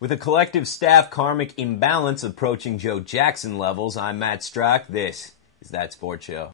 With a collective staff karmic imbalance approaching Joe Jackson levels, I'm Matt Strack. This is That Sports Show.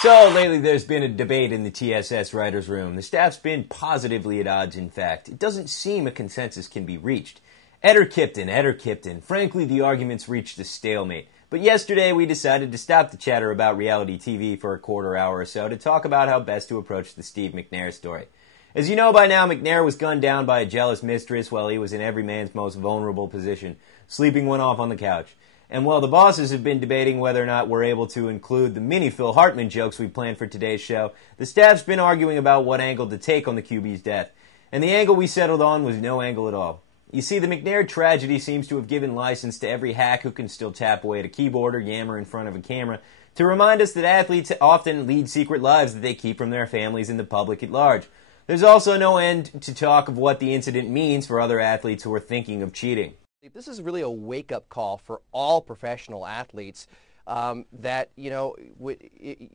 So, lately there's been a debate in the TSS writers' room. The staff's been positively at odds, in fact. It doesn't seem a consensus can be reached. Eder Kipton. Frankly, the arguments reached a stalemate. But yesterday we decided to stop the chatter about reality TV for a quarter hour or so to talk about how best to approach the Steve McNair story. As you know by now, McNair was gunned down by a jealous mistress while he was in every man's most vulnerable position, sleeping one off on the couch. And while the bosses have been debating whether or not we're able to include the mini Phil Hartman jokes we planned for today's show, the staff's been arguing about what angle to take on the QB's death. And the angle we settled on was no angle at all. You see, the McNair tragedy seems to have given license to every hack who can still tap away at a keyboard or yammer in front of a camera to remind us that athletes often lead secret lives that they keep from their families and the public at large. There's also no end to talk of what the incident means for other athletes who are thinking of cheating. This is really a wake-up call for all professional athletes that,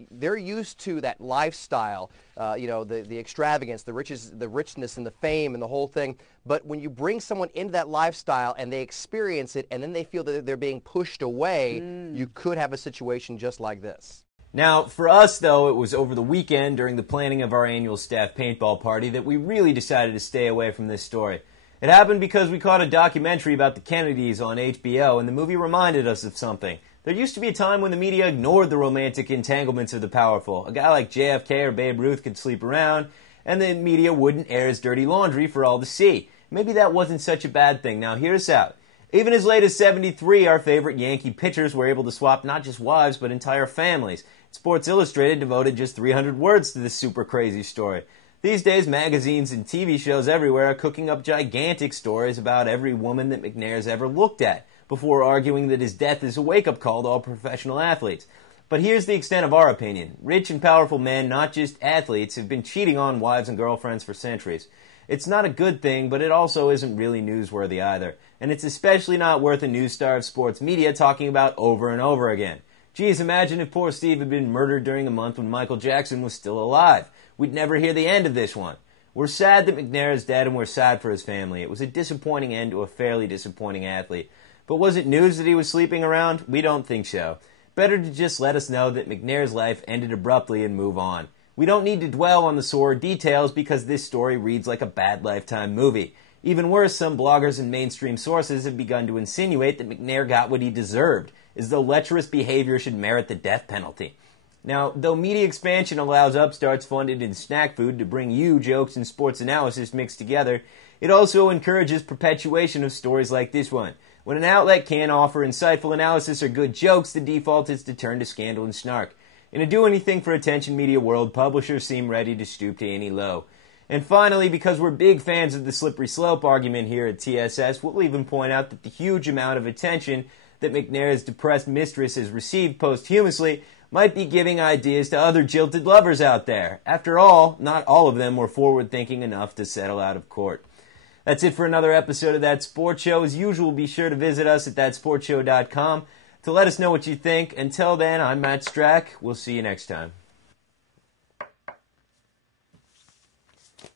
they're used to that lifestyle, the extravagance, the richness and the fame and the whole thing. But when you bring someone into that lifestyle and they experience it and then they feel that they're being pushed away, you could have a situation just like this. Now, for us, though, it was over the weekend during the planning of our annual staff paintball party that we really decided to stay away from this story. It happened because we caught a documentary about the Kennedys on HBO, and the movie reminded us of something. There used to be a time when the media ignored the romantic entanglements of the powerful. A guy like JFK or Babe Ruth could sleep around, and the media wouldn't air his dirty laundry for all to see. Maybe that wasn't such a bad thing. Now, hear us out. Even as late as 73, our favorite Yankee pitchers were able to swap not just wives, but entire families. Sports Illustrated devoted just 300 words to this super crazy story. These days, magazines and TV shows everywhere are cooking up gigantic stories about every woman that McNair's ever looked at, before arguing that his death is a wake-up call to all professional athletes. But here's the extent of our opinion. Rich and powerful men, not just athletes, have been cheating on wives and girlfriends for centuries. It's not a good thing, but it also isn't really newsworthy either. And it's especially not worth a news star of sports media talking about over and over again. Geez, imagine if poor Steve had been murdered during a month when Michael Jackson was still alive. We'd never hear the end of this one. We're sad that McNair is dead, and we're sad for his family. It was a disappointing end to a fairly disappointing athlete. But was it news that he was sleeping around? We don't think so. Better to just let us know that McNair's life ended abruptly and move on. We don't need to dwell on the sordid details because this story reads like a bad Lifetime movie. Even worse, some bloggers and mainstream sources have begun to insinuate that McNair got what he deserved, as though lecherous behavior should merit the death penalty. Now, though media expansion allows upstarts funded in snack food to bring you jokes and sports analysis mixed together, it also encourages perpetuation of stories like this one. When an outlet can't offer insightful analysis or good jokes, the default is to turn to scandal and snark. In a do-anything-for-attention media world, publishers seem ready to stoop to any low. And finally, because we're big fans of the slippery slope argument here at TSS, we'll even point out that the huge amount of attention that McNair's depressed mistress has received posthumously might be giving ideas to other jilted lovers out there. After all, not all of them were forward-thinking enough to settle out of court. That's it for another episode of That Sports Show. As usual, be sure to visit us at thatsportshow.com to let us know what you think. Until then, I'm Matt Strack. We'll see you next time.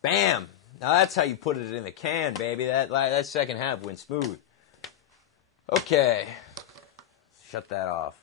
Bam! Now that's how you put it in the can, baby. That second half went smooth. Okay. Shut that off.